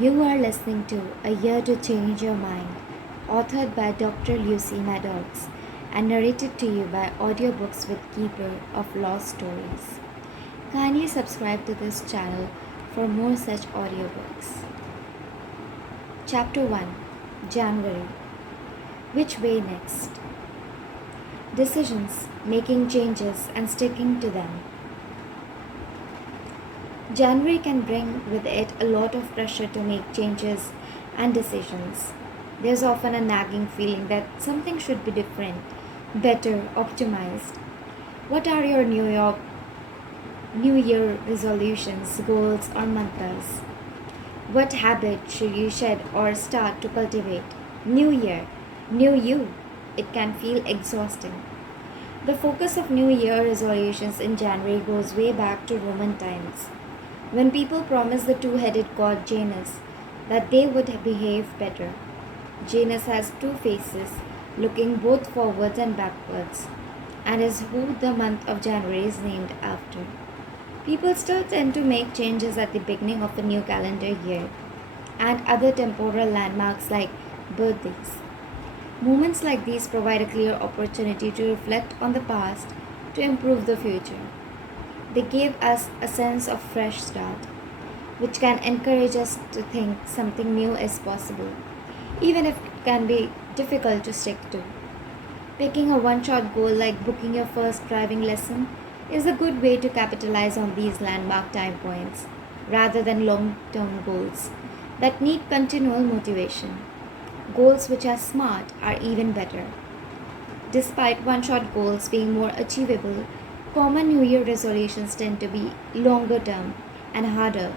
You are listening to A Year to Change Your Mind, authored by Dr. Lucy Maddox and narrated to you by Audiobooks with Keeper of Lost Stories. Kindly subscribe to this channel for more such audiobooks. Chapter 1, January. Which way next? Decisions, making changes and sticking to them. January can bring with it a lot of pressure to make changes and decisions. There's often a nagging feeling that something should be different, better, optimized. What are your New Year resolutions, goals, or mantras? What habit should you shed or start to cultivate? New Year, new you. It can feel exhausting. The focus of New Year resolutions in January goes way back to Roman times, when people promised the two-headed god Janus that they would behave better. Janus has two faces, looking both forwards and backwards, and is who the month of January is named after. People still tend to make changes at the beginning of a new calendar year and other temporal landmarks like birthdays. Moments like these provide a clear opportunity to reflect on the past to improve the future. They give us a sense of fresh start, which can encourage us to think something new is possible, even if it can be difficult to stick to. Picking a one-shot goal like booking your first driving lesson is a good way to capitalize on these landmark time points, rather than long-term goals that need continual motivation. Goals which are smart are even better. Despite one-shot goals being more achievable, common New Year resolutions tend to be longer term and harder,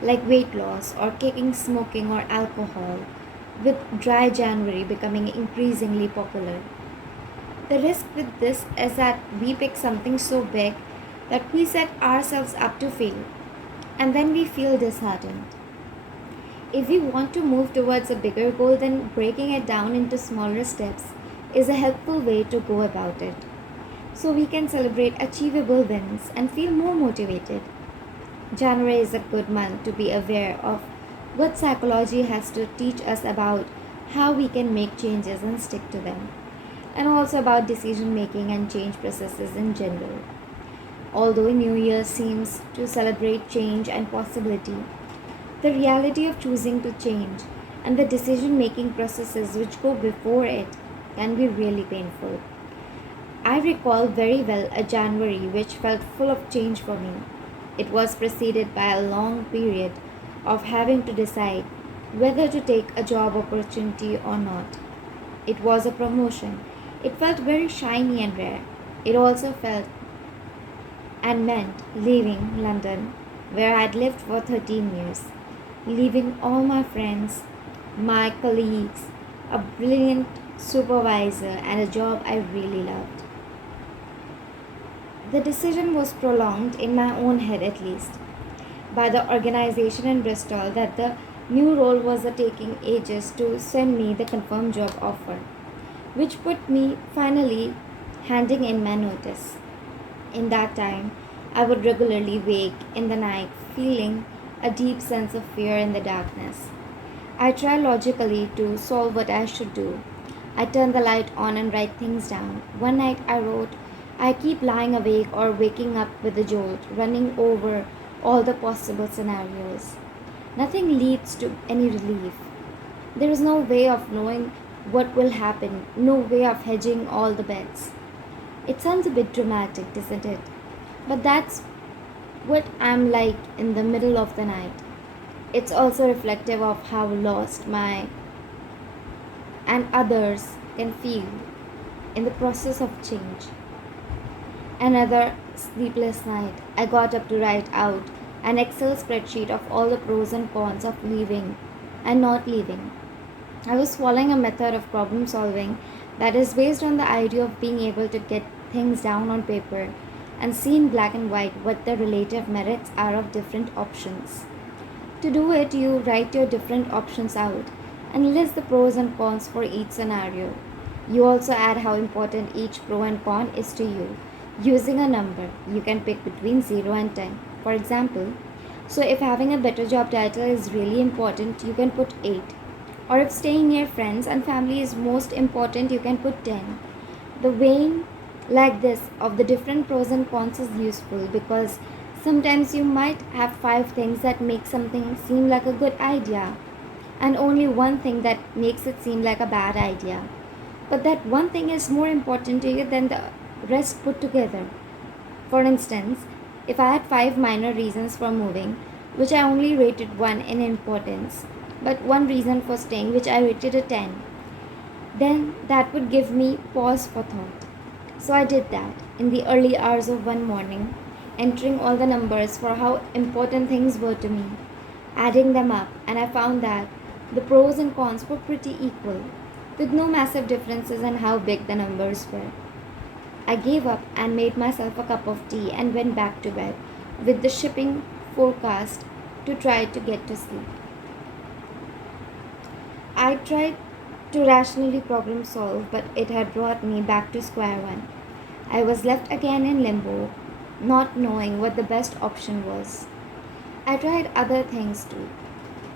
like weight loss or kicking smoking or alcohol, with dry January becoming increasingly popular. The risk with this is that we pick something so big that we set ourselves up to fail, and then we feel disheartened. If we want to move towards a bigger goal, then breaking it down into smaller steps is a helpful way to go about it, so we can celebrate achievable wins and feel more motivated. January is a good month to be aware of what psychology has to teach us about how we can make changes and stick to them, and also about decision making and change processes in general. Although New Year seems to celebrate change and possibility, the reality of choosing to change and the decision making processes which go before it can be really painful. I recall very well a January which felt full of change for me. It was preceded by a long period of having to decide whether to take a job opportunity or not. It was a promotion. It felt very shiny and rare. It also felt and meant leaving London, where I had lived for 13 years, leaving all my friends, my colleagues, a brilliant supervisor, and a job I really loved. The decision was prolonged, in my own head at least, by the organization in Bristol that the new role was taking ages to send me the confirmed job offer, which put me finally handing in my notice. In that time, I would regularly wake in the night feeling a deep sense of fear in the darkness. I try logically to solve what I should do. I turn the light on and write things down. One night I wrote, I keep lying awake or waking up with a jolt, running over all the possible scenarios. Nothing leads to any relief. There is no way of knowing what will happen, no way of hedging all the bets. It sounds a bit dramatic, doesn't it? But that's what I'm like in the middle of the night. It's also reflective of how lost my and others can feel in the process of change. Another sleepless night, I got up to write out an Excel spreadsheet of all the pros and cons of leaving and not leaving. I was following a method of problem solving that is based on the idea of being able to get things down on paper and see in black and white what the relative merits are of different options. To do it, you write your different options out and list the pros and cons for each scenario. You also add how important each pro and con is to you. Using a number, you can pick between 0 and 10. For example, So if having a better job title is really important, you can put 8. Or if staying near friends and family is most important, you can put 10. The weighing like this of the different pros and cons is useful because sometimes you might have 5 things that make something seem like a good idea and only one thing that makes it seem like a bad idea. But that one thing is more important to you than the rest put together. For instance, if I had 5 minor reasons for moving, which I only rated 1 in importance, but one reason for staying, which I rated a 10, then that would give me pause for thought. So I did that in the early hours of one morning, entering all the numbers for how important things were to me, adding them up, and I found that the pros and cons were pretty equal, with no massive differences in how big the numbers were. I gave up and made myself a cup of tea and went back to bed with the shipping forecast to try to get to sleep. I tried to rationally problem solve, but it had brought me back to square one. I was left again in limbo, not knowing what the best option was. I tried other things too,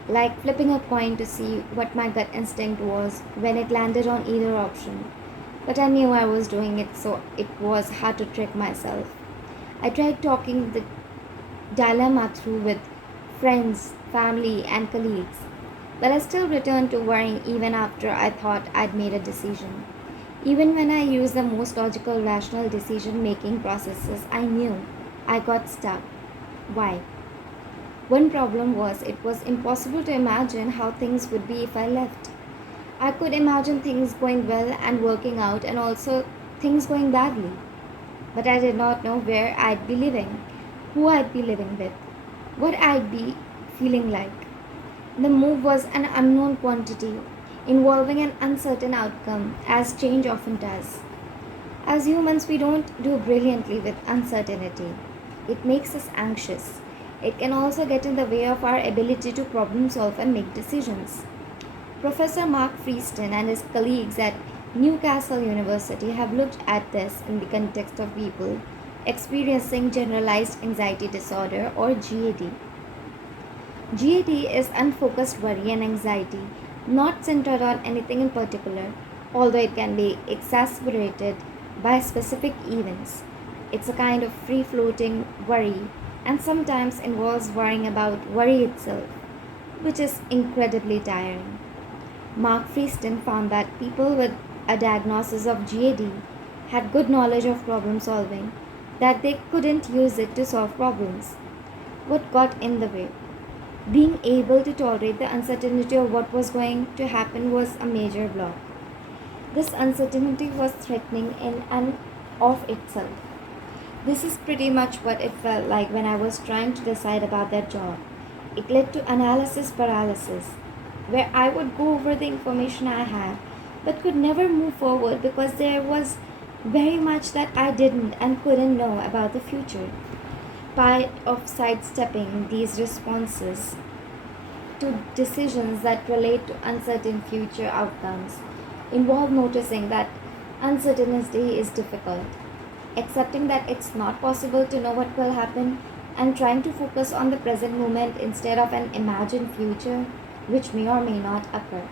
like flipping a coin to see what my gut instinct was when it landed on either option. But I knew I was doing it, so it was hard to trick myself. I tried talking the dilemma through with friends, family, and colleagues, but I still returned to worrying even after I thought I'd made a decision. Even when I used the most logical, rational decision making processes, I knew I got stuck. Why? One problem was it was impossible to imagine how things would be if I left. I could imagine things going well and working out, and also things going badly. But I did not know where I'd be living, who I'd be living with, what I'd be feeling like. The move was an unknown quantity, involving an uncertain outcome, as change often does. As humans, we don't do brilliantly with uncertainty. It makes us anxious. It can also get in the way of our ability to problem solve and make decisions. Professor Mark Freeston and his colleagues at Newcastle University have looked at this in the context of people experiencing generalized anxiety disorder or GAD. GAD is unfocused worry and anxiety, not centered on anything in particular, although it can be exacerbated by specific events. It's a kind of free floating worry and sometimes involves worrying about worry itself, which is incredibly tiring. Mark Freeston found that people with a diagnosis of GAD had good knowledge of problem solving, that they couldn't use it to solve problems. What got in the way? Being able to tolerate the uncertainty of what was going to happen was a major block. This uncertainty was threatening in and of itself. This is pretty much what it felt like when I was trying to decide about that job. It led to analysis paralysis, where I would go over the information I had but could never move forward because there was very much that I didn't and couldn't know about the future. Part of sidestepping these responses to decisions that relate to uncertain future outcomes involve noticing that uncertainty is difficult, accepting that it's not possible to know what will happen, and trying to focus on the present moment instead of an imagined future which may or may not occur.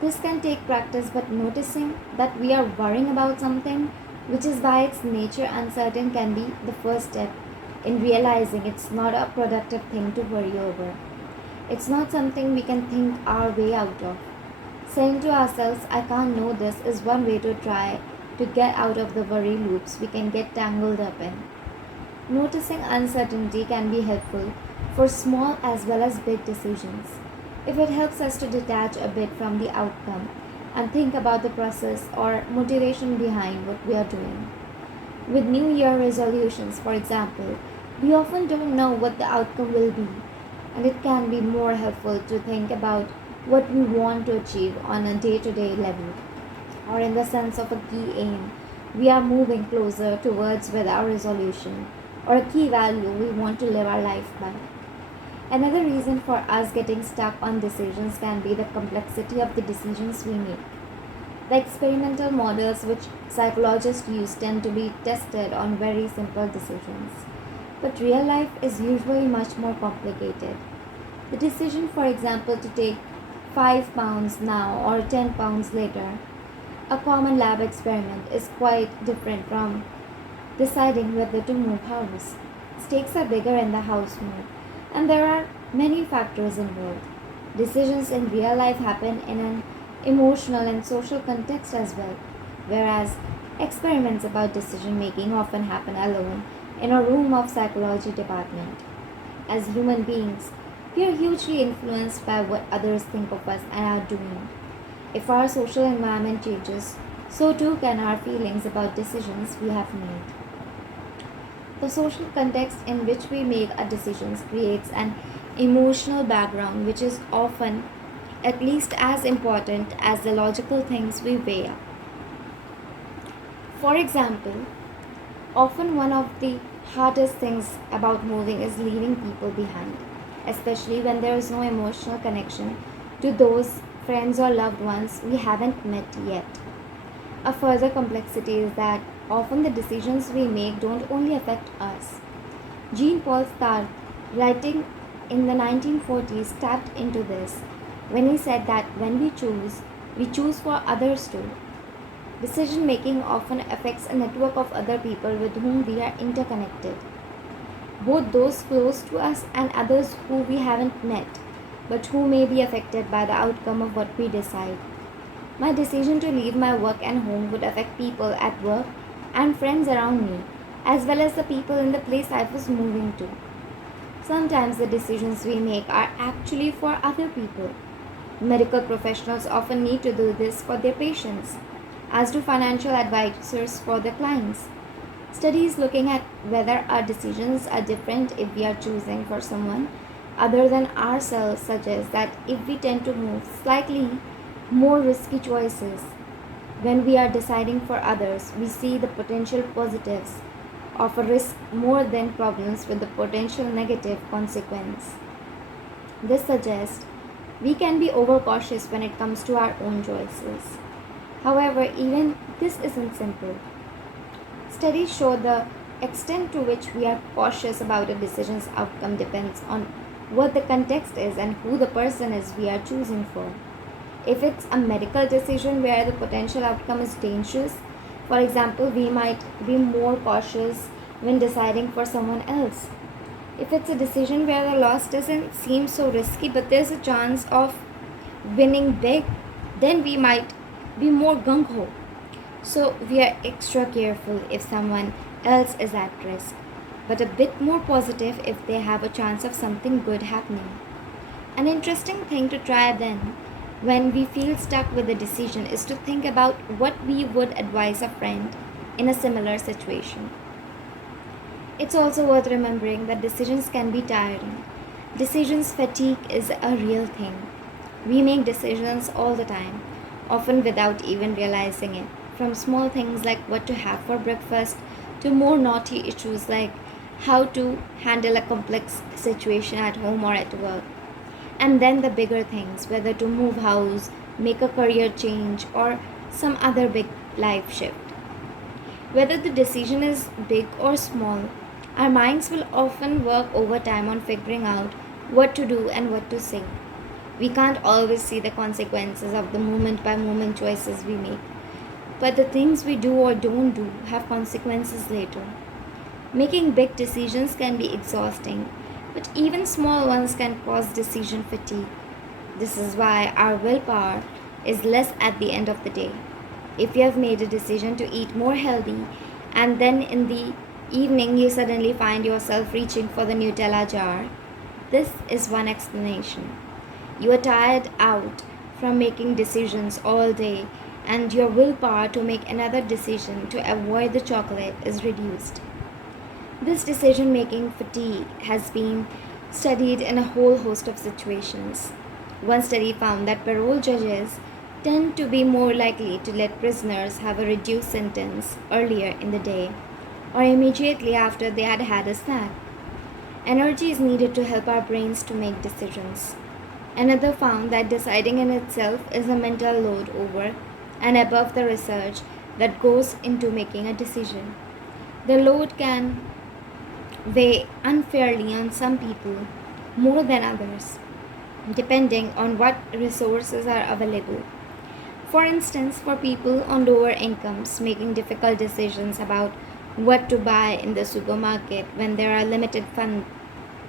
This can take practice, but noticing that we are worrying about something which is by its nature uncertain can be the first step in realizing it's not a productive thing to worry over. It's not something we can think our way out of. Saying to ourselves, I can't know this, is one way to try to get out of the worry loops we can get tangled up in. Noticing uncertainty can be helpful for small as well as big decisions if it helps us to detach a bit from the outcome and think about the process or motivation behind what we are doing. With New Year resolutions, for example, we often don't know what the outcome will be, and it can be more helpful to think about what we want to achieve on a day to day level, or in the sense of a key aim we are moving closer towards with our resolution, or a key value we want to live our life by. Another reason for us getting stuck on decisions can be the complexity of the decisions we make. The experimental models which psychologists use tend to be tested on very simple decisions. But real life is usually much more complicated. The decision, for example, to take 5 pounds now or 10 pounds later, a common lab experiment, is quite different from deciding whether to move house. Stakes are bigger in the house move, and there are many factors involved. Decisions in real life happen in an emotional and social context as well, whereas experiments about decision making often happen alone in a room of psychology department. As human beings, we are hugely influenced by what others think of us and are doing. If our social environment changes, so too can our feelings about decisions we have made. The social context in which we make our decisions creates an emotional background which is often at least as important as the logical things we weigh up. For example, often one of the hardest things about moving is leaving people behind, especially when there is no emotional connection to those friends or loved ones we haven't met yet. A further complexity is that often the decisions we make don't only affect us. Jean Paul Sartre, writing in the 1940s, tapped into this when he said that when we choose for others too. Decision making often affects a network of other people with whom we are interconnected, both those close to us and others who we haven't met, but who may be affected by the outcome of what we decide. My decision to leave my work and home would affect people at work and friends around me, as well as the people in the place I was moving to. Sometimes the decisions we make are actually for other people. Medical professionals often need to do this for their patients, as do financial advisors for their clients. Studies looking at whether our decisions are different if we are choosing for someone other than ourselves suggest that if we tend to move slightly more risky choices when we are deciding for others, we see the potential positives of a risk more than problems with the potential negative consequence. This suggests we can be overcautious when it comes to our own choices. However, even this isn't simple. Studies show the extent to which we are cautious about a decision's outcome depends on what the context is and who the person is we are choosing for. If it's a medical decision where the potential outcome is dangerous, for example, we might be more cautious when deciding for someone else. If it's a decision where the loss doesn't seem so risky but there's a chance of winning big, then we might be more gung ho. So we are extra careful if someone else is at risk, but a bit more positive if they have a chance of something good happening. An interesting thing to try then, when we feel stuck with a decision, is to think about what we would advise a friend in a similar situation. It's also worth remembering that decisions can be tiring. Decisions fatigue is a real thing. We make decisions all the time, often without even realizing it. From small things like what to have for breakfast to more naughty issues like how to handle a complex situation at home or at work. And then the bigger things, whether to move house, make a career change, or some other big life shift. Whether the decision is big or small, our minds will often work overtime on figuring out what to do and what to say. We can't always see the consequences of the moment by moment choices we make, but the things we do or don't do have consequences later. Making big decisions can be exhausting, but even small ones can cause decision fatigue. This is why our willpower is less at the end of the day. If you have made a decision to eat more healthy and then in the evening you suddenly find yourself reaching for the Nutella jar, this is one explanation. You are tired out from making decisions all day and your willpower to make another decision to avoid the chocolate is reduced. This decision making fatigue has been studied in a whole host of situations. One study found that parole judges tend to be more likely to let prisoners have a reduced sentence earlier in the day or immediately after they had had a snack. Energy is needed to help our brains to make decisions. Another found that deciding in itself is a mental load over and above the research that goes into making a decision. The load can weigh unfairly on some people more than others, depending on what resources are available. For instance, for people on lower incomes, making difficult decisions about what to buy in the supermarket when there are limited funds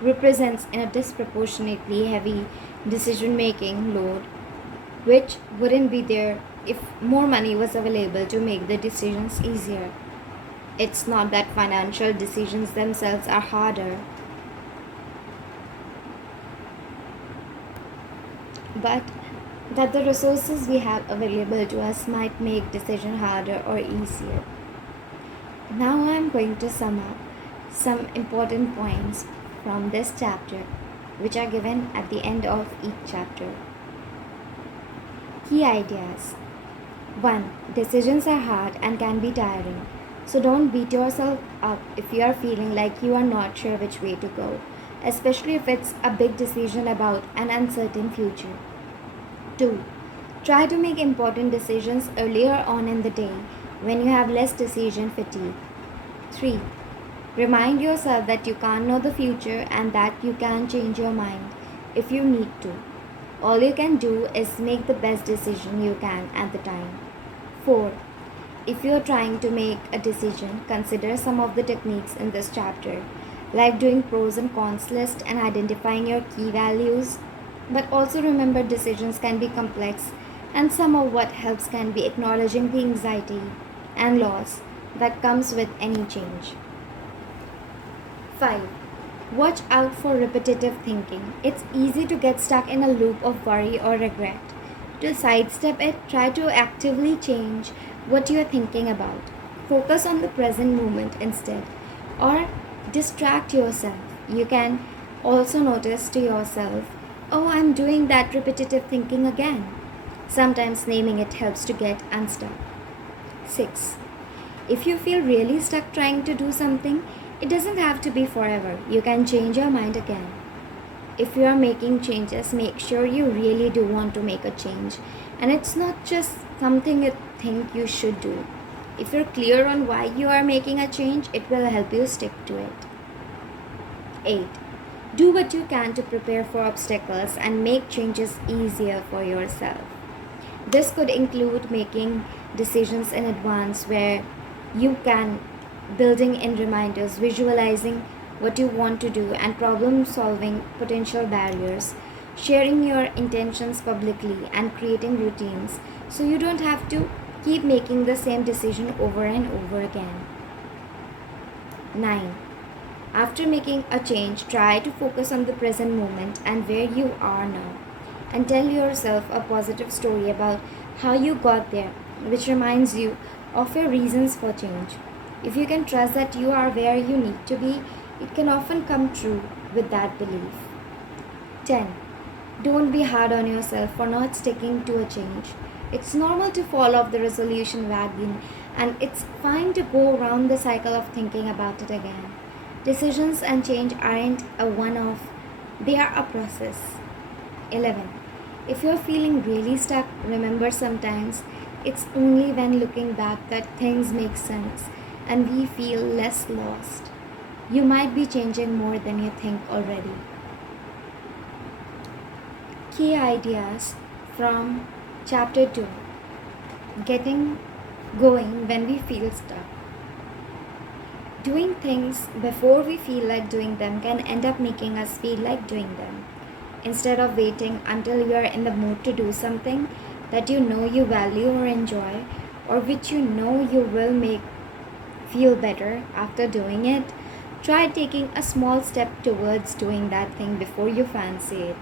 represents a disproportionately heavy decision making load, which wouldn't be there if more money was available to make the decisions easier. It's not that financial decisions themselves are harder, but that the resources we have available to us might make decision harder or easier. Now I'm going to sum up some important points from this chapter, which are given at the end of each chapter. Key ideas: 1. Decisions are hard and can be tiring, so don't beat yourself up if you are feeling like you are not sure which way to go, especially if it's a big decision about an uncertain future. 2. Try to make important decisions earlier on in the day when you have less decision fatigue. 3. Remind yourself that you can't know the future and that you can change your mind if you need to. All you can do is make the best decision you can at the time. 4. If you're trying to make a decision, consider some of the techniques in this chapter, like doing pros and cons list and identifying your key values. But also remember, decisions can be complex, and some of what helps can be acknowledging the anxiety and loss that comes with any change. 5. Watch out for repetitive thinking. It's easy to get stuck in a loop of worry or regret. To sidestep it, try to actively change what you are thinking about. Focus on the present moment instead, or distract yourself. You can also notice to yourself, oh, I'm doing that repetitive thinking again. Sometimes naming it helps to get unstuck. 6. If you feel really stuck trying to do something, it doesn't have to be forever. You can change your mind again. If you are making changes, make sure you really do want to make a change and it's not just something you think you should do. If you're clear on why you are making a change, it will help you stick to it. 8. Do what you can to prepare for obstacles and make changes easier for yourself. This could include making decisions in advance where you can, building in reminders, visualizing what you want to do, and problem solving potential barriers, sharing your intentions publicly, and creating routines so you don't have to keep making the same decision over and over again. 9. After making a change, try to focus on the present moment and where you are now, and tell yourself a positive story about how you got there, which reminds you of your reasons for change. If you can trust that you are where you need to be, it can often come true with that belief. 10. Don't be hard on yourself for not sticking to a change. It's normal to fall off the resolution wagon, and it's fine to go around the cycle of thinking about it again. Decisions and change aren't a one off, they are a process. 11. If you're feeling really stuck, remember sometimes it's only when looking back that things make sense and we feel less lost. You might be changing more than you think already. Key ideas from Chapter 2: Getting Going When We Feel Stuck. Doing things before we feel like doing them can end up making us feel like doing them. Instead of waiting until you are in the mood to do something that you know you value or enjoy, or which you know you will make feel better after doing it, try taking a small step towards doing that thing before you fancy it.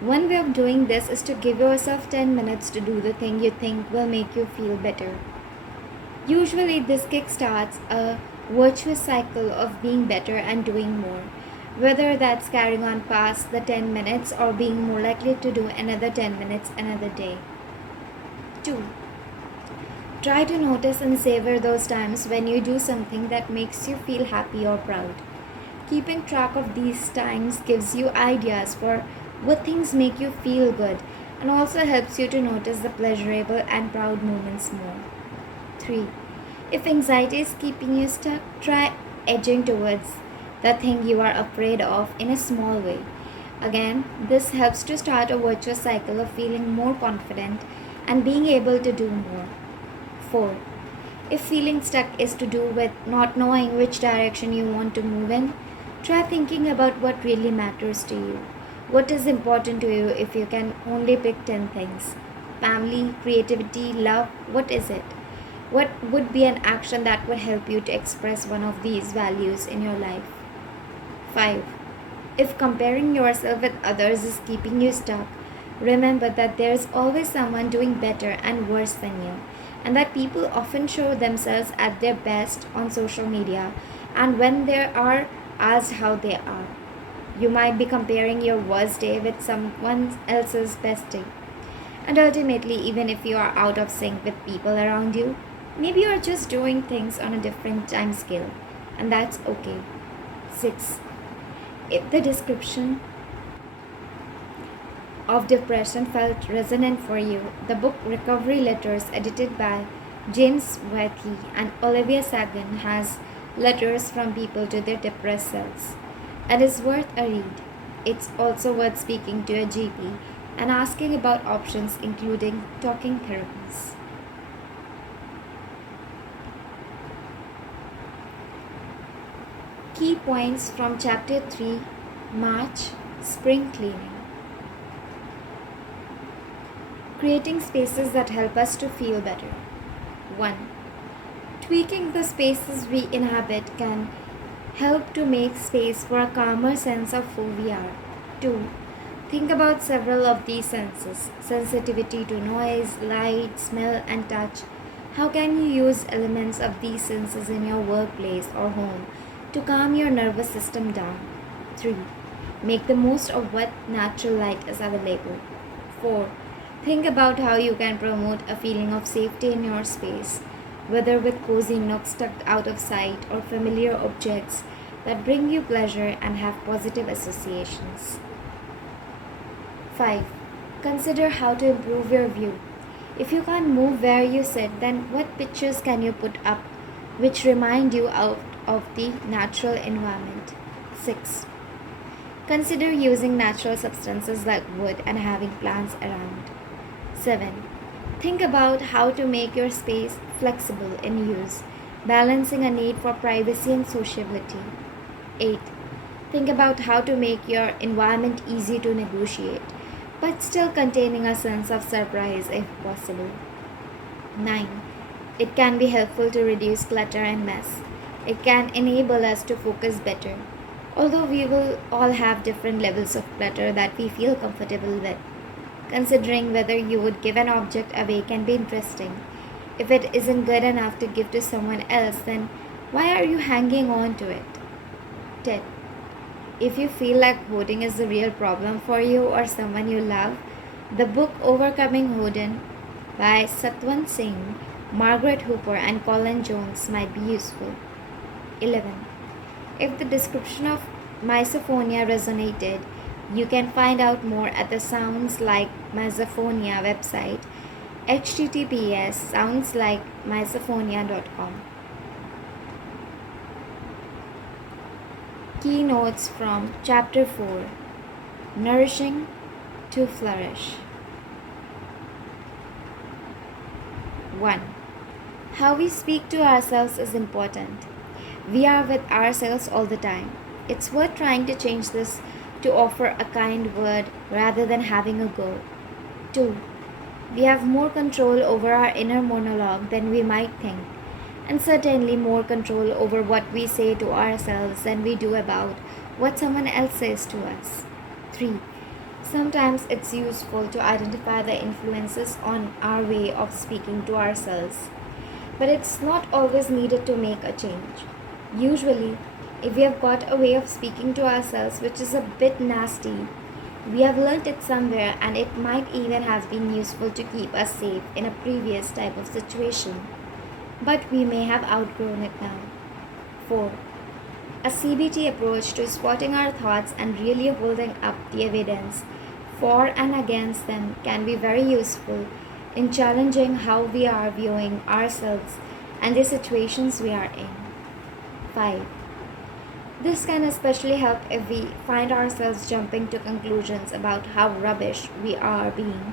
One way of doing this is to give yourself 10 minutes to do the thing you think will make you feel better. Usually, this kickstarts a virtuous cycle of being better and doing more, whether that's carrying on past the 10 minutes or being more likely to do another 10 minutes another day. 2. Try to notice and savor those times when you do something that makes you feel happy or proud. Keeping track of these times gives you ideas for what things make you feel good and also helps you to notice the pleasurable and proud moments more. 3. If anxiety is keeping you stuck, try edging towards the thing you are afraid of in a small way. Again, this helps to start a virtuous cycle of feeling more confident and being able to do more. 4. If feeling stuck is to do with not knowing which direction you want to move in, try thinking about what really matters to you. What is important to you if you can only pick 10 things? Family, creativity, love, what is it? What would be an action that would help you to express one of these values in your life? 5. If comparing yourself with others is keeping you stuck, remember that there's always someone doing better and worse than you, and that people often show themselves at their best on social media and when they are asked how they are. You might be comparing your worst day with someone else's best day. And ultimately, even if you are out of sync with people around you, maybe you're just doing things on a different time scale, and that's okay. 6. If the description of depression felt resonant for you, the book Recovery Letters, edited by James Whitey and Olivia Sagan, has letters from people to their depressed selves. It is worth a read. It's also worth speaking to a GP and asking about options, including talking therapies. Key points from Chapter 3, March, Spring Cleaning. Creating spaces that help us to feel better. 1. Tweaking the spaces we inhabit can help to make space for a calmer sense of who we are. 2. Think about several of these senses: sensitivity to noise, light, smell, and touch. How can you use elements of these senses in your workplace or home to calm your nervous system down? 3. Make the most of what natural light is available. 4. Think about how you can promote a feeling of safety in your space, whether with cozy nooks tucked out of sight or familiar objects that bring you pleasure and have positive associations. 5. Consider how to improve your view. If you can't move where you sit, then what pictures can you put up which remind you of the natural environment? 6. Consider using natural substances like wood and having plants around. 7. Think about how to make your space flexible in use, balancing a need for privacy and sociability. 8. Think about how to make your environment easy to negotiate, but still containing a sense of surprise if possible. 9. It can be helpful to reduce clutter and mess. It can enable us to focus better, although we will all have different levels of clutter that we feel comfortable with. Considering whether you would give an object away can be interesting. If it isn't good enough to give to someone else, then why are you hanging on to it? 10. If you feel like hoarding is the real problem for you or someone you love, the book Overcoming Hoarding by Satwant Singh, Margaret Hooper, and Colin Jones might be useful. 11. If the description of misophonia resonated, you can find out more at the Sounds Like Misophonia website, https://soundslikmisophonia.com. Keynotes from Chapter 4, Nourishing to Flourish. 1. How we speak to ourselves is important. We are with ourselves all the time. It's worth trying to change this to offer a kind word rather than having a go. 2. We have more control over our inner monologue than we might think, and certainly more control over what we say to ourselves than we do about what someone else says to us. 3. Sometimes it's useful to identify the influences on our way of speaking to ourselves, but it's not always needed to make a change. Usually, if we have got a way of speaking to ourselves which is a bit nasty, we have learnt it somewhere, and it might even have been useful to keep us safe in a previous type of situation, but we may have outgrown it now. 4. A CBT approach to spotting our thoughts and really holding up the evidence for and against them can be very useful in challenging how we are viewing ourselves and the situations we are in. 5. This can especially help if we find ourselves jumping to conclusions about how rubbish we are being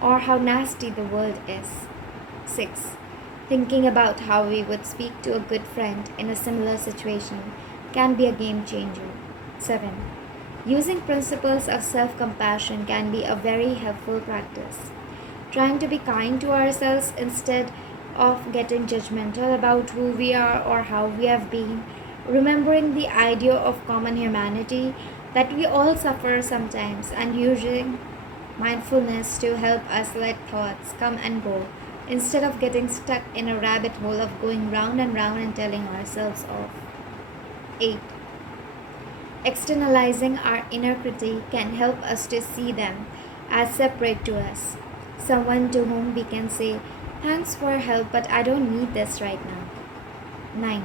or how nasty the world is. 6. Thinking about how we would speak to a good friend in a similar situation can be a game changer. 7. Using principles of self compassion can be a very helpful practice. Trying to be kind to ourselves instead of getting judgmental about who we are or how we have been, remembering the idea of common humanity that we all suffer sometimes, and using mindfulness to help us let thoughts come and go instead of getting stuck in a rabbit hole of going round and round and telling ourselves off. 8. Externalizing our inner critique can help us to see them as separate to us, someone to whom we can say, "Thanks for help, but I don't need this right now." 9.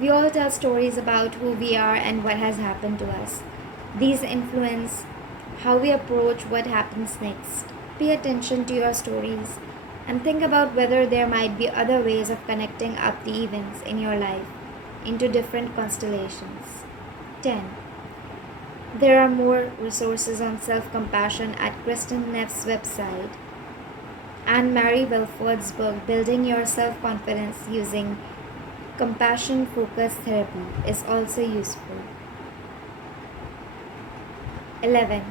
We all tell stories about who we are and what has happened to us. These influence how we approach what happens next. Pay attention to your stories and think about whether there might be other ways of connecting up the events in your life into different constellations. 10. There are more resources on self compassion at Kristen Neff's website, and Mary Wilford's book, Building Your Self Confidence Using Compassion Focused Therapy, is also useful. 11.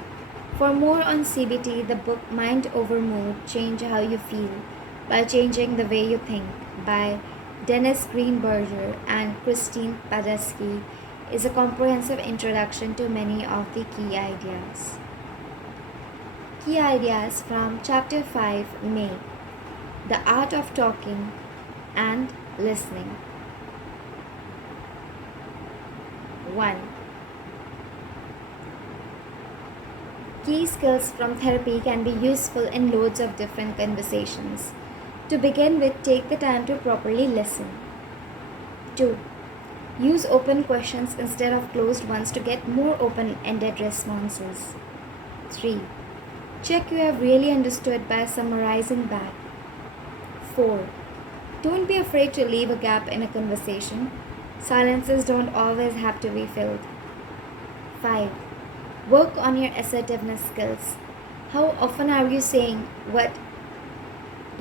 For more on CBT, the book Mind Over Mood Change How You Feel by Changing the Way You Think by Dennis Greenberger and Christine Padesky is a comprehensive introduction to many of the key ideas. Key ideas from Chapter 5 May: The Art of Talking and Listening. 1. Key skills from therapy can be useful in loads of different conversations. To begin with, take the time to properly listen. 2. Use open questions instead of closed ones to get more open-ended responses. 3. Check you have really understood by summarizing back. 4. Don't be afraid to leave a gap in a conversation. Silences don't always have to be filled. 5. Work on your assertiveness skills. How often are you saying what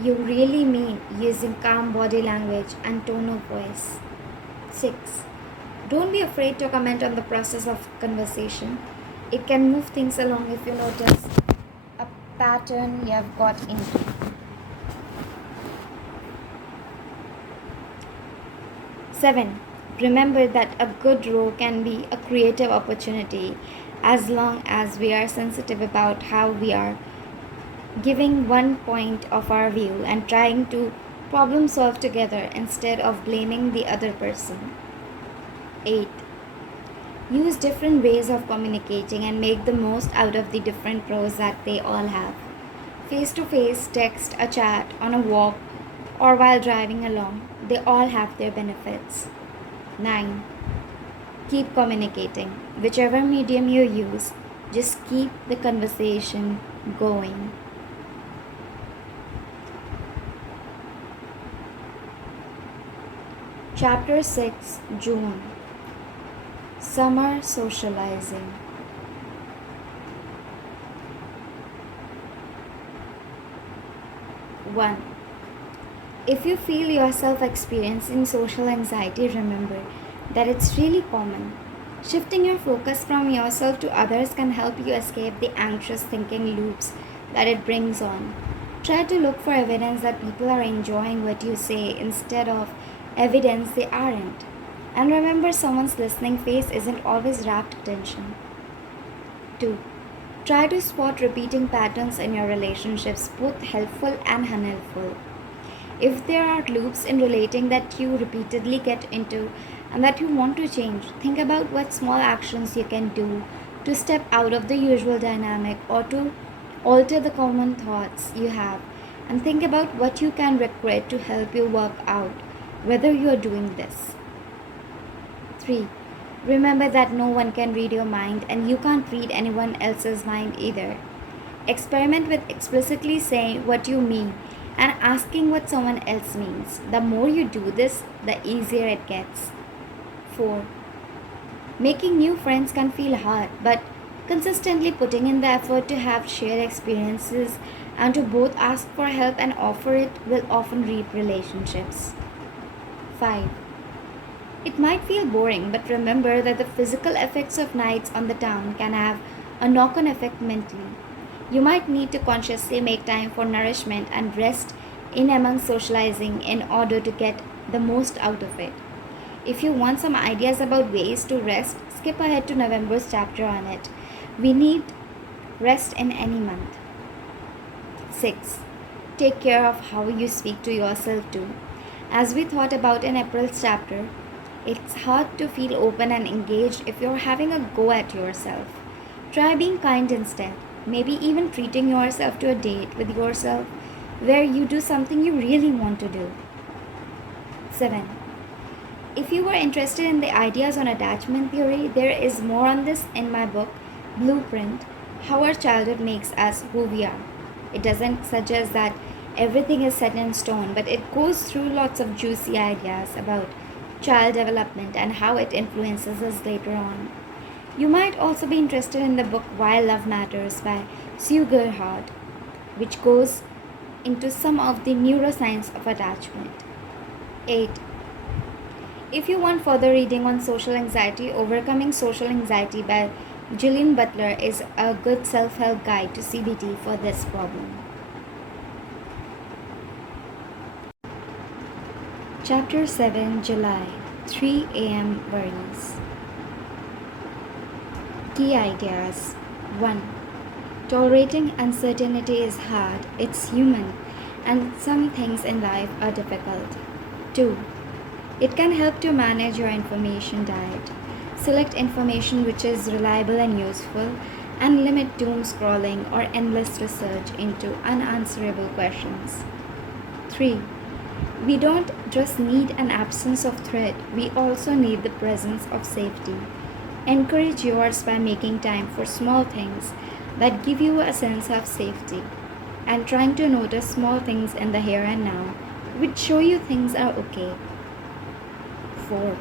you really mean using calm body language and tone of voice? 6. Don't be afraid to comment on the process of conversation. It can move things along if you notice a pattern you have got into. 7. Remember that a good row can be a creative opportunity as long as we are sensitive about how we are giving one point of our view and trying to problem solve together instead of blaming the other person. 8. Use different ways of communicating and make the most out of the different pros that they all have. Face-to-face, text, a chat, on a walk, or while driving along, they all have their benefits. 9. Keep communicating. Whichever medium you use, just keep the conversation going. Chapter 6, June. Summer Socializing. 1. If you feel yourself experiencing social anxiety, remember that it's really common. Shifting your focus from yourself to others can help you escape the anxious thinking loops that it brings on. Try to look for evidence that people are enjoying what you say instead of evidence they aren't. And remember, someone's listening face isn't always rapt attention. 2. Try to spot repeating patterns in your relationships, both helpful and unhelpful. If there are loops in relating that you repeatedly get into and that you want to change, think about what small actions you can do to step out of the usual dynamic or to alter the common thoughts you have, and think about what you can recreate to help you work out whether you are doing this. 3. Remember that no one can read your mind and you can't read anyone else's mind either. Experiment with explicitly saying what you mean and asking what someone else means. The more you do this, the easier it gets. 4. Making new friends can feel hard, but consistently putting in the effort to have shared experiences and to both ask for help and offer it will often reap relationships. 5. It might feel boring, but remember that the physical effects of nights on the town can have a knock on effect mentally. You might need to consciously make time for nourishment and rest in among socializing in order to get the most out of it. If you want some ideas about ways to rest, skip ahead to November's chapter on it. We need rest in any month. 6. Take care of how you speak to yourself too. As we thought about in April's chapter, it's hard to feel open and engaged if you're having a go at yourself. Try being kind instead, maybe even treating yourself to a date with yourself where you do something you really want to do. 7. If you were interested in the ideas on attachment theory, there is more on this in my book, Blueprint: How Our Childhood Makes Us Who We Are. It doesn't suggest that everything is set in stone, but it goes through lots of juicy ideas about child development and how it influences us later on. You might also be interested in the book Why Love Matters by Sue Gerhardt, which goes into some of the neuroscience of attachment. 8. If you want further reading on social anxiety, Overcoming Social Anxiety by Jillian Butler is a good self-help guide to CBT for this problem. Chapter 7, July, 3 a.m. Worries. Key ideas. 1. Tolerating uncertainty is hard, it's human, and some things in life are difficult. 2. It can help to manage your information diet. Select information which is reliable and useful, and limit doom scrolling or endless research into unanswerable questions. 3. We don't just need an absence of threat, we also need the presence of safety. Encourage yours by making time for small things that give you a sense of safety and trying to notice small things in the here and now which show you things are okay. 4.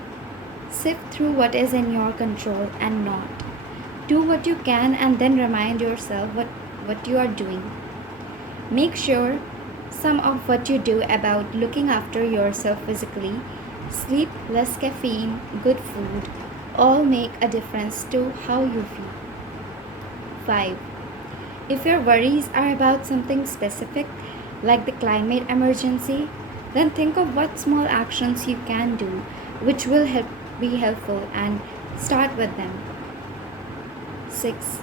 Sift through what is in your control and not. Do what you can and then remind yourself what you are doing. Make sure some of what you do about looking after yourself physically, sleep, less caffeine, good food, all make a difference to how you feel. 5. If your worries are about something specific, like the climate emergency, then think of what small actions you can do which will be helpful and start with them. 6.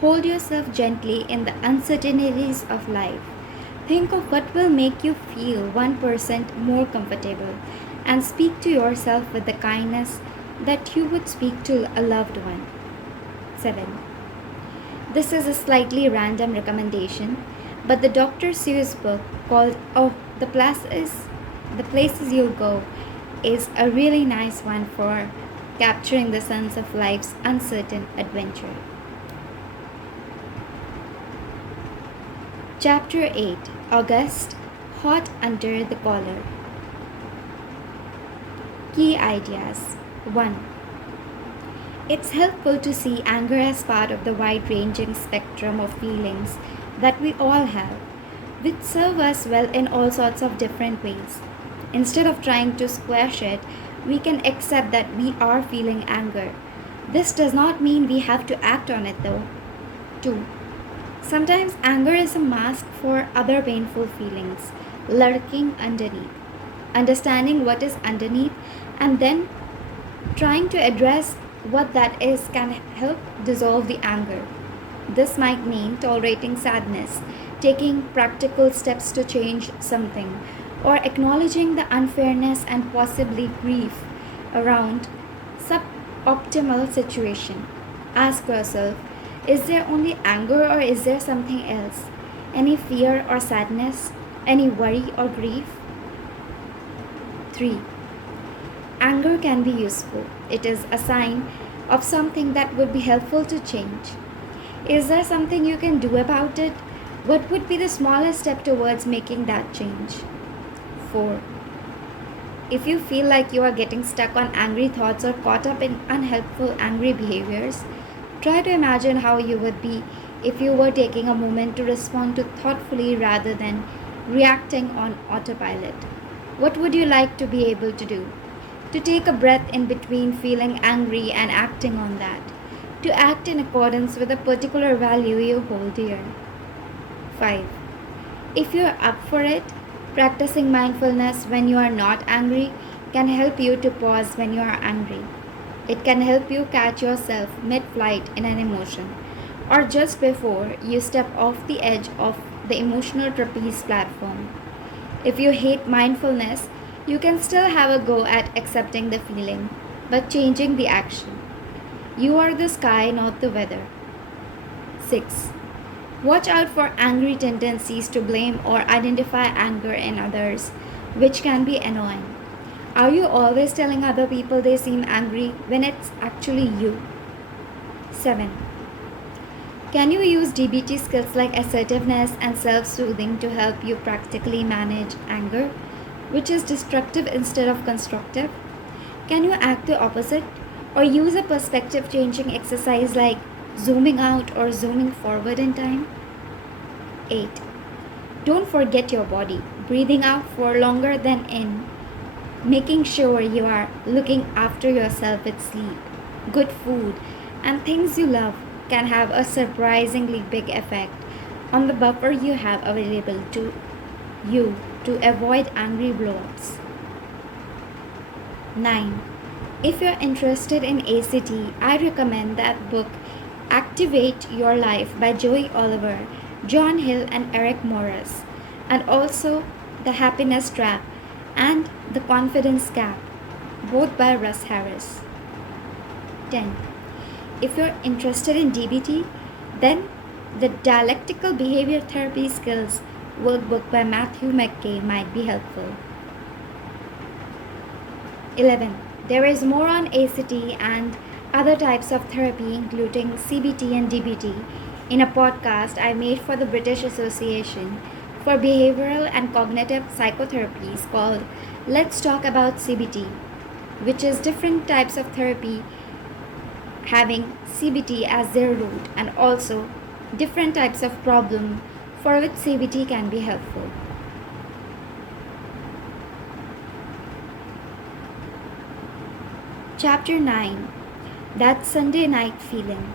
Hold yourself gently in the uncertainties of life. Think of what will make you feel 1% more comfortable and speak to yourself with the kindness that you would speak to a loved one. 7. This is a slightly random recommendation, but the Dr. Seuss book called The Places You'll Go is a really nice one for capturing the sense of life's uncertain adventure. Chapter 8, August, Hot Under the Collar. Key ideas. 1. It's helpful to see anger as part of the wide-ranging spectrum of feelings that we all have, which serve us well in all sorts of different ways. Instead of trying to squash it, we can accept that we are feeling anger. This does not mean we have to act on it though. 2. Sometimes anger is a mask for other painful feelings lurking underneath. Understanding what is underneath and then trying to address what that is can help dissolve the anger. This might mean tolerating sadness, taking practical steps to change something, or acknowledging the unfairness and possibly grief around suboptimal situation. Ask yourself, is there only anger or is there something else? Any fear or sadness? Any worry or grief? 3. Anger can be useful. It is a sign of something that would be helpful to change. Is there something you can do about it? What would be the smallest step towards making that change? 4. If you feel like you are getting stuck on angry thoughts or caught up in unhelpful angry behaviors, try to imagine how you would be if you were taking a moment to respond to thoughtfully rather than reacting on autopilot. What would you like to be able to do? To take a breath in between feeling angry and acting on that. To act in accordance with a particular value you hold dear. 5. If you're up for it, practicing mindfulness when you are not angry can help you to pause when you are angry. It can help you catch yourself mid flight in an emotion or just before you step off the edge of the emotional trapeze platform. If you hate mindfulness, you can still have a go at accepting the feeling, but changing the action. You are the sky, not the weather. 6. Watch out for angry tendencies to blame or identify anger in others, which can be annoying. Are you always telling other people they seem angry when it's actually you? 7. Can you use DBT skills like assertiveness and self soothing to help you practically manage anger, which is destructive instead of constructive? Can you act the opposite or use a perspective changing exercise like zooming out or zooming forward in time? 8. Don't forget your body, breathing out for longer than in, making sure you are looking after yourself with sleep, good food, and things you love can have a surprisingly big effect on the buffer you have available to you to avoid angry blowups. 9. If you're interested in ACT, I recommend that book Activate Your Life by Joey Oliver, John Hill, and Eric Morris, and also The Happiness Trap and The Confidence Gap, both by Russ Harris. 10. If you're interested in DBT, then the Dialectical Behavior Therapy Skills workbook by Matthew McKay might be helpful. 11. There is more on ACT and other types of therapy, including CBT and DBT, in a podcast I made for the British Association for Behavioral and Cognitive Psychotherapies called Let's Talk About CBT, which is different types of therapy having CBT as their root and also different types of problem for which CBT can be helpful. Chapter 9. That Sunday Night Feeling.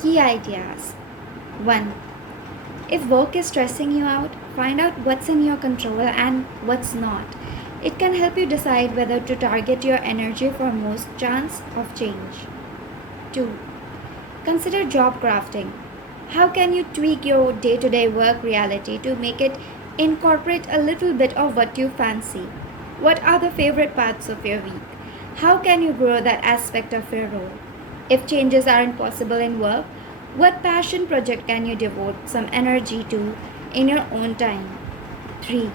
Key ideas. 1. If work is stressing you out, find out what's in your control and what's not. It can help you decide whether to target your energy for most chance of change. 2. Consider job crafting. How can you tweak your day-to-day work reality to make it incorporate a little bit of what you fancy? What are the favorite parts of your week? How can you grow that aspect of your role? If changes aren't possible in work, what passion project can you devote some energy to in your own time? 3.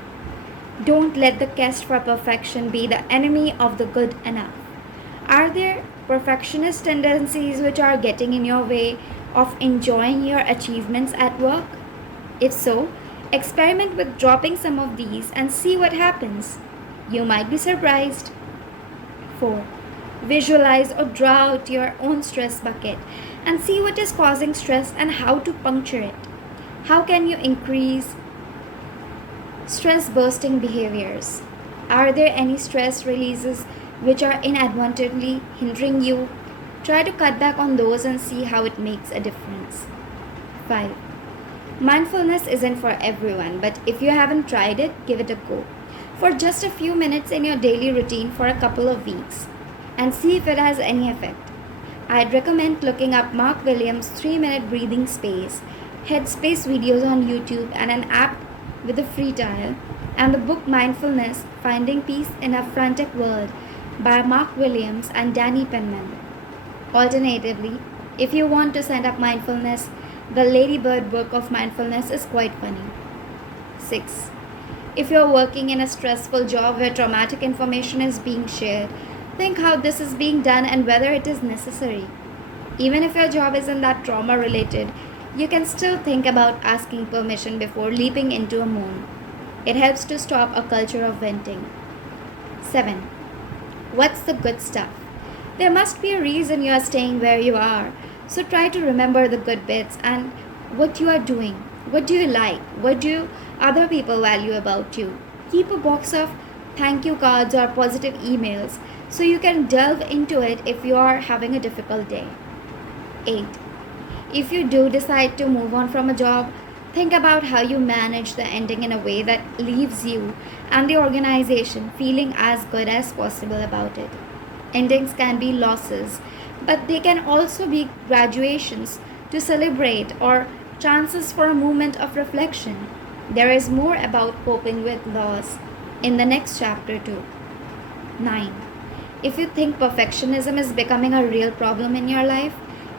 Don't let the quest for perfection be the enemy of the good enough. Are there perfectionist tendencies which are getting in your way of enjoying your achievements at work? If so, experiment with dropping some of these and see what happens. You might be surprised. 4. Visualize or draw out your own stress bucket and see what is causing stress and how to puncture it. How can you increase stress bursting behaviors? Are there any stress releases which are inadvertently hindering you? Try to cut back on those and see how it makes a difference. 5. Mindfulness isn't for everyone, but if you haven't tried it, give it a go. For just a few minutes in your daily routine for a couple of weeks and see if it has any effect. I'd recommend looking up Mark Williams' 3-minute breathing space, Headspace videos on YouTube, and an app with a free trial, and the book Mindfulness: Finding Peace in a Frantic World by Mark Williams and Danny Penman. Alternatively, if you want to set up mindfulness, the Ladybird book of mindfulness is quite funny. 6. If you're working in a stressful job where traumatic information is being shared, think how this is being done and whether it is necessary. Even if your job isn't that trauma related, You can still think about asking permission before leaping into a moon. It helps to stop a culture of venting. 7. What's the good stuff? There must be a reason you are staying where you are. So try to remember the good bits and what you are doing. What do you like? What do other people value about you? Keep a box of thank you cards or positive emails so you can delve into it if you are having a difficult day. 8. If you do decide to move on from a job, think about how you manage the ending in a way that leaves you and the organization feeling as good as possible about it. Endings can be losses, but they can also be graduations to celebrate or chances for a moment of reflection. There is more about coping with loss in the next chapter, too. 9. If you think perfectionism is becoming a real problem in your life,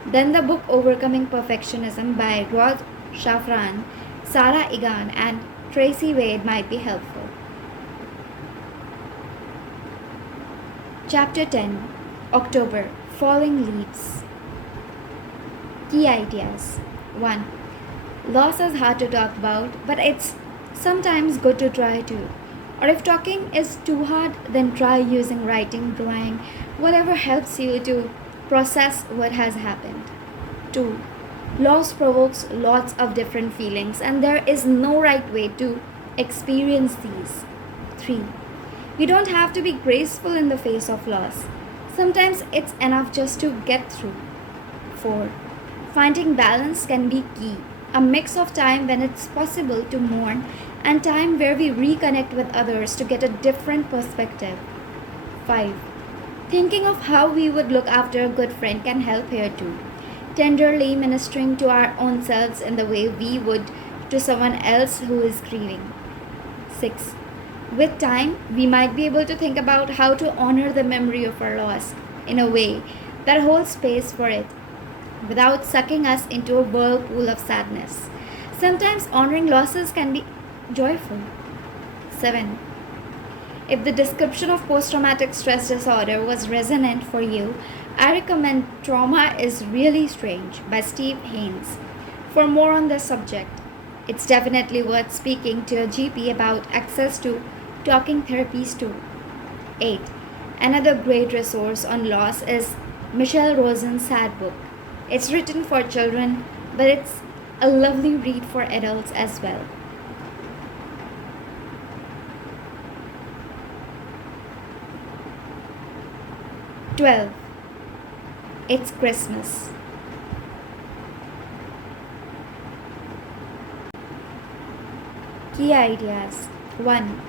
then the book Overcoming Perfectionism by Rod Shafran, Sarah Egan, and Tracy Wade might be helpful. Chapter 10, October, Falling Leaves. Key ideas. 1. Loss is hard to talk about, but it's sometimes good to try to. Or if talking is too hard, then try using writing, drawing, whatever helps you to process what has happened. 2. Loss provokes lots of different feelings, and there is no right way to experience these. 3. You don't have to be graceful in the face of loss. Sometimes it's enough just to get through. 4. Finding balance can be key. A mix of time when it's possible to mourn and time where we reconnect with others to get a different perspective. 5. Thinking of how we would look after a good friend can help here too. Tenderly ministering to our own selves in the way we would to someone else who is grieving. 6. With time, we might be able to think about how to honor the memory of our loss in a way that holds space for it without sucking us into a whirlpool of sadness. Sometimes honoring losses can be joyful. 7. If the description of post-traumatic stress disorder was resonant for you, I recommend Trauma is Really Strange by Steve Haynes. For more on this subject, it's definitely worth speaking to a GP about access to talking therapies too. 8. Another great resource on loss is Michelle Rosen's Sad Book. It's written for children, but it's a lovely read for adults as well. "12. It's Christmas." Key ideas. 1.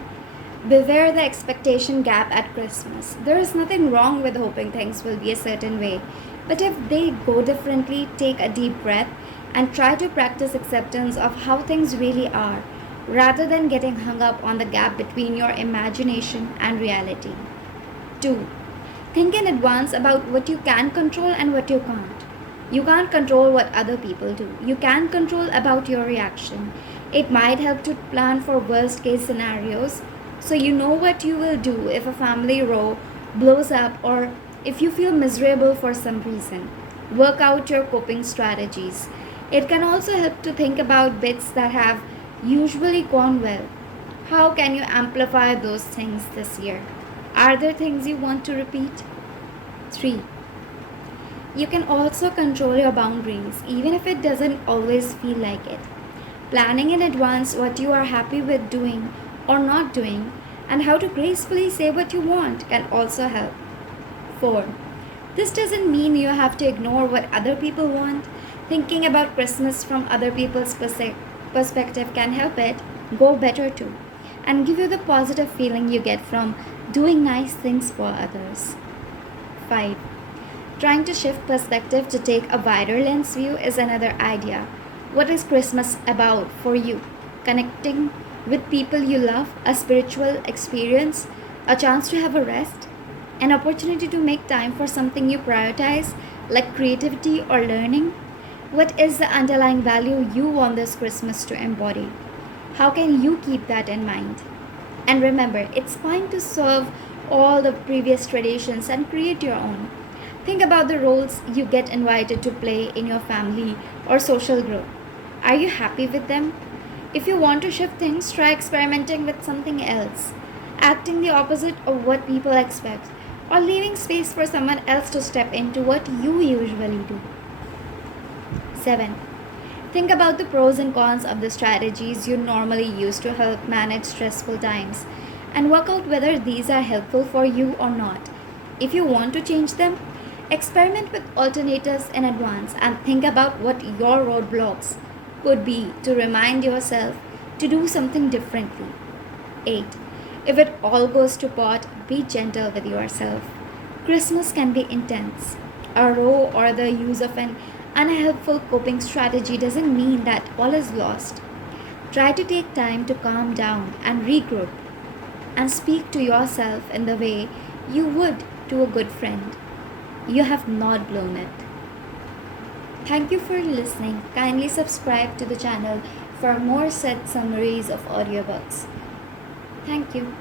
Beware the expectation gap at Christmas. There is nothing wrong with hoping things will be a certain way, but if they go differently, take a deep breath and try to practice acceptance of how things really are, rather than getting hung up on the gap between your imagination and reality. 2. Think in advance about what you can control and what you can't. You can't control what other people do. You can control about your reaction. It might help to plan for worst case scenarios so you know what you will do if a family row blows up or if you feel miserable for some reason. Work out your coping strategies. It can also help to think about bits that have usually gone well. How can you amplify those things this year? Are there things you want to repeat? 3. You can also control your boundaries, even if it doesn't always feel like it. Planning in advance what you are happy with doing or not doing and how to gracefully say what you want can also help. 4. This doesn't mean you have to ignore what other people want. Thinking about Christmas from other people's perspective can help it go better too and give you the positive feeling you get from doing nice things for others. 5. Trying to shift perspective to take a wider lens view is another idea. What is Christmas about for you? Connecting with people you love, a spiritual experience, a chance to have a rest, an opportunity to make time for something you prioritize, like creativity or learning? What is the underlying value you want this Christmas to embody? How can you keep that in mind? And remember, it's fine to serve all the previous traditions and create your own. Think about the roles you get invited to play in your family or social group. Are you happy with them? If you want to shift things, try experimenting with something else, acting the opposite of what people expect, or leaving space for someone else to step into what you usually do. 7. Think about the pros and cons of the strategies you normally use to help manage stressful times and work out whether these are helpful for you or not. If you want to change them, experiment with alternatives in advance and think about what your roadblocks could be to remind yourself to do something differently. 8. If it all goes to pot, be gentle with yourself. Christmas can be intense. A row or the use of an unhelpful coping strategy doesn't mean that all is lost. Try to take time to calm down and regroup and speak to yourself in the way you would to a good friend. You have not blown it. Thank you for listening. Kindly subscribe to the channel for more set summaries of audiobooks. Thank you.